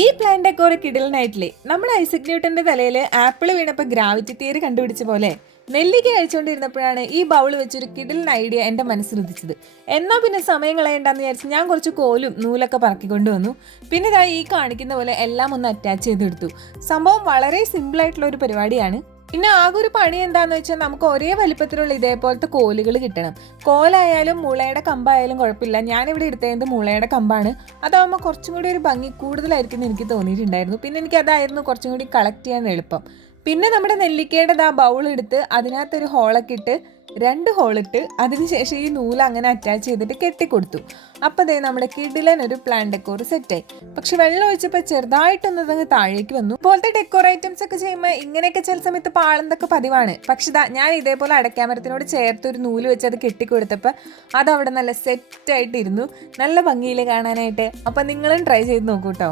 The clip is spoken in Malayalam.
ഈ പ്ലാൻ ഡെക്കോർ കിടിലനായിട്ടില്ലേ? നമ്മുടെ ഐസക് ന്യൂട്ടന്റെ തലയിൽ ആപ്പിൾ വീണപ്പോൾ ഗ്രാവിറ്റി തിയറി കണ്ടുപിടിച്ച പോലെ നെല്ലിക്ക കഴിച്ചുകൊണ്ടിരുന്നപ്പോഴാണ് ഈ ബൗൾ വെച്ചൊരു കിടിലൻ ഐഡിയ എൻ്റെ മനസ്സിലുദിച്ചത്. എന്നാ പിന്നെ സമയം കളയണ്ടെന്ന് വിചാരിച്ച് ഞാൻ കുറച്ച് കോലും നൂലൊക്കെ പറക്കിക്കൊണ്ട് വന്നു. പിന്നെ ഇതാ ഈ കാണിക്കുന്ന പോലെ എല്ലാം ഒന്ന് അറ്റാച്ച് ചെയ്തെടുത്തു. സംഭവം വളരെ സിമ്പിൾ ആയിട്ടുള്ള ഒരു പരിപാടിയാണ്. പിന്നെ ആകെ ഒരു പണി എന്താന്ന് വെച്ചാൽ നമുക്ക് ഒരേ വലിപ്പത്തിലുള്ള ഇതേപോലത്തെ കോലുകൾ കിട്ടണം. കോലായാലും മുളയുടെ കമ്പായാലും കുഴപ്പമില്ല. ഞാനിവിടെ എടുത്തത് മുളയുടെ കമ്പാണ്. അതാകുമ്പോൾ കുറച്ചും കൂടി ഒരു ഭംഗി കൂടുതലായിരിക്കും എന്ന് എനിക്ക് തോന്നിയിട്ടുണ്ടായിരുന്നു. പിന്നെ എനിക്ക് അതായിരുന്നു കുറച്ചും കൂടി കളക്ട് ചെയ്യാൻ എളുപ്പം. പിന്നെ നമ്മുടെ നെല്ലിക്കയുടെ ബൗൾ എടുത്ത് അതിനകത്തൊരു ഹോളൊക്കെ ഇട്ട് 2 ഹോളിട്ട് അതിനുശേഷം ഈ നൂല് അങ്ങനെ അറ്റാച്ച് ചെയ്തിട്ട് കെട്ടിക്കൊടുത്തു. അപ്പോൾ ദേ നമ്മുടെ കിടിലൻ ഒരു പ്ലാൻ ഡെക്കോർ സെറ്റായി. പക്ഷെ വെള്ളം ഒഴിച്ചപ്പോൾ ചെറുതായിട്ടൊന്നത് താഴേക്ക് വന്നു. ഇപ്പോഴത്തെ ഡെക്കോർ ഐറ്റംസ് ഒക്കെ ചെയ്യുമ്പോൾ ഇങ്ങനെയൊക്കെ ചില സമയത്ത് പാളുന്നതൊക്കെ പതിവാണ്. പക്ഷെ ഞാൻ ഇതേപോലെ അടയ്ക്കാമരത്തിനോട് ചേർത്ത് ഒരു നൂല് വെച്ച് അത് കെട്ടിക്കൊടുത്തപ്പോൾ അതവിടെ നല്ല സെറ്റായിട്ടിരുന്നു. നല്ല ഭംഗിയിൽ കാണാനായിട്ട്. അപ്പം നിങ്ങളും ട്രൈ ചെയ്ത് നോക്കൂ കേട്ടോ.